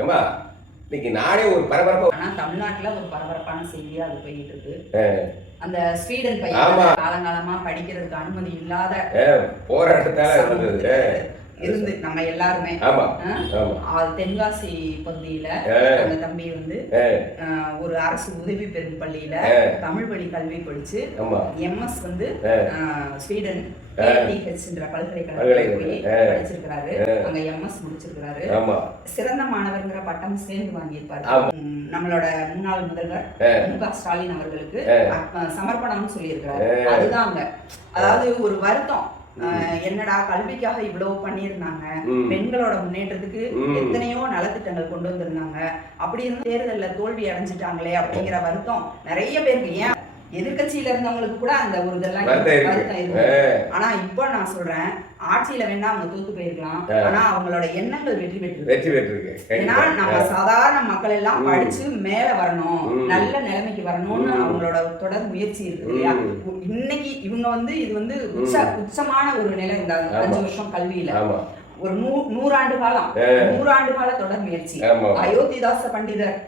ஏமா இன்னைக்கு நாடே ஒரு பரபரப்பா. ஆனா தமிழ்நாட்டுல ஒரு பரபரப்பான செய்தியா அது போயிட்டு இருக்கு. அந்த ஸ்வீடன் பையன் காலங்காலமா படிக்கிறதுக்கு அனுமதி இல்லாத போராட்டத்தால இருந்து நம்ம எல்லாருமே தென்காசி பகுதியில அந்த தம்பி வந்து ஒரு அரசு உதவி பெறும் பள்ளியில தமிழ் வழி கல்வி படிச்சு MS வந்து ஸ்வீடன் பல்கலைக்கழகத்தில் போய் படிச்சிருக்கிறாரு. அங்க MS முடிச்சிருக்கிறாரு. சிறந்த மாணவர்ங்கிற பட்டம் சேர்ந்து வாங்கியிருப்பாரு. நம்மளோட முன்னாள் முதல்வர் MK ஸ்டாலின் அவர்களுக்கு சமர்ப்பணம்னு சொல்லியிருக்கிறாரு. அதுதான் அங்க அதாவது ஒரு வருத்தம். என்னடா கல்விக்காக இவ்வளவு பண்ணியிருந்தாங்க, பெண்களோட முன்னேற்றத்துக்கு எத்தனையோ நலத்திட்டங்கள் கொண்டு வந்திருந்தாங்க, அப்படி இருந்து தேர்தலில் தோல்வி அடைஞ்சிட்டாங்களே அப்படிங்கிற வருத்தம் நிறைய பேருக்கு. ஏன் எதிர்கட்சியில இருந்தவங்களுக்கு கூட அந்த ஒரு இதெல்லாம் வருத்தம் இருக்கு. ஆனா இப்போ நான் சொல்றேன், ஆட்சியில வேணா அவங்க தோத்து போயிருக்கலாம், ஆனா அவங்களோட எண்ணங்கள் வெற்றி பெற்றிருக்கு. ஏன்னா நம்ம சாதாரண மக்கள் எல்லாம் படிச்சு மேல வரணும், நல்ல நிலைமைக்கு வரணும்னு அவங்களோட தொடர் முயற்சி இருக்கு இல்லையா. இன்னைக்கு இவங்க வந்து இது வந்து உச்சமான ஒரு நிலை. இந்த 5 வருஷம் கல்வியில ஒரு 100 ஆண்டு கால தொடர் முயற்சி. அயோத்திதாச பண்டிதர்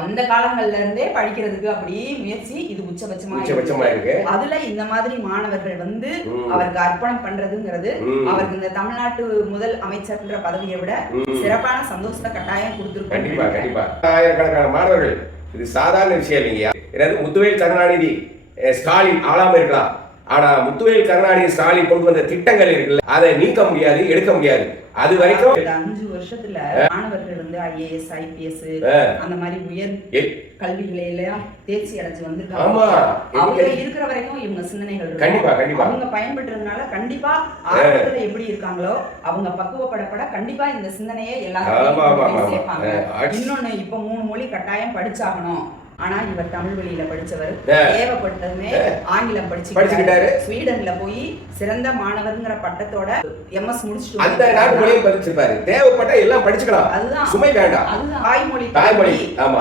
அந்த காலங்கள்ல இருந்தே படிக்கிறதுக்கு அப்படி முயற்சி. இது உச்சபட்சமா இருக்கு. அதுல இந்த மாதிரி மாணவர்கள் வந்து அவருக்கு அர்ப்பணம் பண்றதுங்கிறது அவருக்கு இந்த தமிழ்நாட்டு முதல் அமைச்சர்ன்ற பதவியை விட சிறப்பான சந்தோஷத்தை கட்டாயம் கொடுத்துருக்கோம். ஆயிரக்கணக்கான மாணவர்கள், இது சாதாரண விஷயம் இல்லைங்க. முத்துவேல் கருணாநிதி ஸ்டாலின் ஆளாம இருக்கலாம், ஆனா முத்துவேல் கருணாநிதி ஸ்டாலின் கொண்டு வந்த திட்டங்கள் இருக்குல்ல, அதை நீக்க முடியாது, எடுக்க முடியாது. அது வரைக்கும் 5 வருஷத்துல மாணவர்கள் வந்து IAS IPS அந்த மாதிரி உயர் கல்விகளை எல்லாம் தேர்ச்சி அடைஞ்சு வந்திருக்காங்க. அவங்க இருக்கிற வரைக்கும் இவங்க சிந்தனைகள் கண்டிப்பா அவங்க பயன்படுறதுனால கண்டிப்பா ஆரம்பத்துல எப்படி இருக்காங்களோ அவங்க பக்குவப்படப்பட கண்டிப்பா இந்த சிந்தனையை எல்லாரும் சேர்ப்பாங்க. இன்னொன்னு, இப்ப 3 மொழி கட்டாயம் படிச்சாகணும். ஆனா இவர் தமிழ் வழியில படிச்சவர், தேவைப்பட்டதுமே ஆங்கிலம் படிச்சுக்கிட்டாரு. ஸ்வீடன்ல போய் சிறந்த மாணவர்ங்கிற பட்டத்தோட MS முடிச்சுட்டு அந்த நாட்டு மொழியை படிச்சிருப்பாரு. தேவைப்பட்ட எல்லாம் படிச்சுக்கலாம், அதுதான் சுமை வேண்டாம். அதுதான் தாய்மொழி.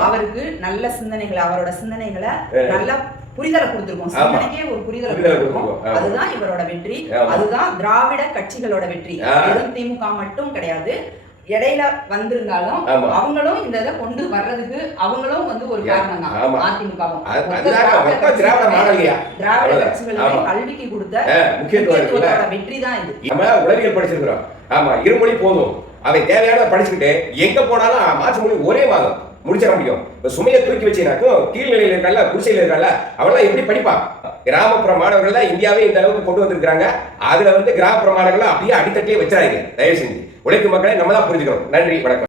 அவருக்கு நல்ல சிந்தனைகளை, அவரோட சிந்தனைகளை நல்ல புரிதலை கொடுத்திருக்கோம். சிந்தனைக்கே ஒரு புரிதலை கொடுத்திருக்கோம். அதுதான் இவரோட வெற்றி. அதுதான் திராவிட கட்சிகளோட வெற்றி. வெறும் திமுக மட்டும் கிடையாது. இடையில வந்திருந்தாலும் அவங்களும் இந்த இதை கொண்டு வர்றதுக்கு அவங்களும் வந்து ஒரு காரணம் தான். அதிமுகவும் திராவிட கட்சிகளுமே கல்விக்கு கொடுத்த முக்கியத்துவத்தோட வெற்றி தான் இது. நம்ம உளவியல் படிச்சிருக்கிறோம். ஆமா, இருமொழி போதும். அவை தேவையான படிச்சுக்கிட்டு எங்க போனாலும் மாற்று மொழி ஒரே மாதம் முடிச்சிட முடியும். சுமையை தூக்கி வச்சுனாக்கும் கீழ்நிலையில் இருக்கல, குடிசையில் இருக்கல, அவெல்லாம் எப்படி படிப்பா? கிராமப்புற மாணவர்கள் தான் இந்தியாவே இந்த அளவுக்கு கொண்டு வந்திருக்காங்க. அதுல வந்து கிராமப்புற மாணவர்கள் அப்படியே அடித்தட்டிலே வச்சாங்க. தயவு செஞ்சு உழைக்கும் மக்களை நம்ம தான் புரிஞ்சுக்கணும். நன்றி, வணக்கம்.